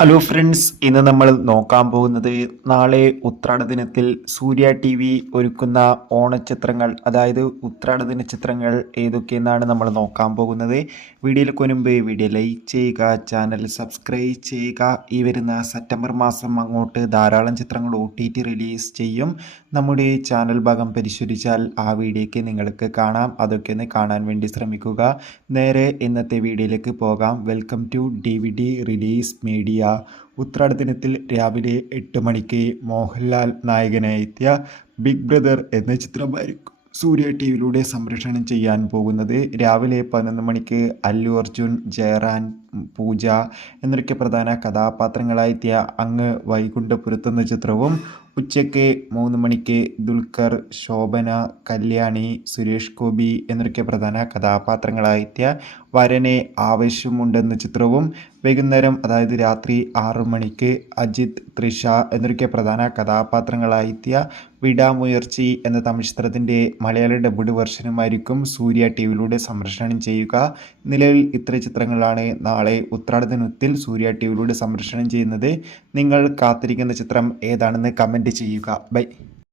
Hello friends ഇന്ന് നമ്മൾ നോക്കാൻ പോകുന്നത് നാളെ ഉത്രാട ദിനത്തിൽ സൂര്യ ടി വി ഒരുക്കുന്ന ഓണച്ചിത്രങ്ങൾ അതായത് ഉത്രാട ദിന ചിത്രങ്ങൾ ഏതൊക്കെയെന്നാണ് നമ്മൾ നോക്കാൻ പോകുന്നത്. വീഡിയോയിൽ മുൻപ് വീഡിയോ ലൈക്ക് ചെയ്യുക ചാനൽ സബ്സ്ക്രൈബ് ചെയ്യുക. ഈ വരുന്ന സെപ്റ്റംബർ മാസം അങ്ങോട്ട് ധാരാളം ചിത്രങ്ങൾ ഒ റിലീസ് ചെയ്യും. നമ്മുടെ ചാനൽ ഭാഗം പരിശോധിച്ചാൽ ആ വീഡിയോയ്ക്ക് നിങ്ങൾക്ക് കാണാം. അതൊക്കെ ഒന്ന് കാണാൻ വേണ്ടി ശ്രമിക്കുക. നേരെ ഇന്നത്തെ വീഡിയോയിലേക്ക് പോകാം. Welcome to the release media ഉത്രാട ദിനത്തിൽ രാവിലെ എട്ട് മണിക്ക് മോഹൻലാൽ നായകനായെത്തിയ ബിഗ് ബ്രദർ എന്ന ചിത്രമായിരിക്കും സൂര്യ ടി വിയിലൂടെ സംപ്രേഷണം ചെയ്യാൻ പോകുന്നത്. രാവിലെ പതിനൊന്ന് മണിക്ക് അല്ലു അർജുൻ ജയറാൻ പൂജ എന്നൊക്കെ പ്രധാന കഥാപാത്രങ്ങളായെത്തിയ അങ്ങ് വൈകുണ്ഠപുരത്ത് എന്ന ചിത്രവും ഉച്ചയ്ക്ക് മൂന്ന് മണിക്ക് ദുൽഖർ ശോഭന കല്യാണി സുരേഷ് ഗോപി എന്നൊക്കെ പ്രധാന കഥാപാത്രങ്ങളായെത്തിയ വരനെ ആവശ്യമുണ്ടെന്ന ചിത്രവും വൈകുന്നേരം അതായത് രാത്രി ആറ് മണിക്ക് അജിത് ത്രിഷ എന്നൊക്കെ പ്രധാന കഥാപാത്രങ്ങളായെത്തിയ വിടാമുയർച്ചി എന്ന തമിഴ് ചിത്രത്തിന്റെ മലയാള ഡബിഡ് വെർഷനുമായിരിക്കും സൂര്യ ടി വിയിലൂടെ സംരക്ഷണം ചെയ്യുക. നിലവിൽ ഇത്ര ചിത്രങ്ങളാണ് നാളെ ഉത്രാടദിനത്തിൽ സൂര്യ ടി വിയിലൂടെ സംരക്ഷണം ചെയ്യുന്നത്. നിങ്ങൾ കാത്തിരിക്കുന്ന ചിത്രം ഏതാണെന്ന് കമന്റ് ചെയ്യുക. ബൈ.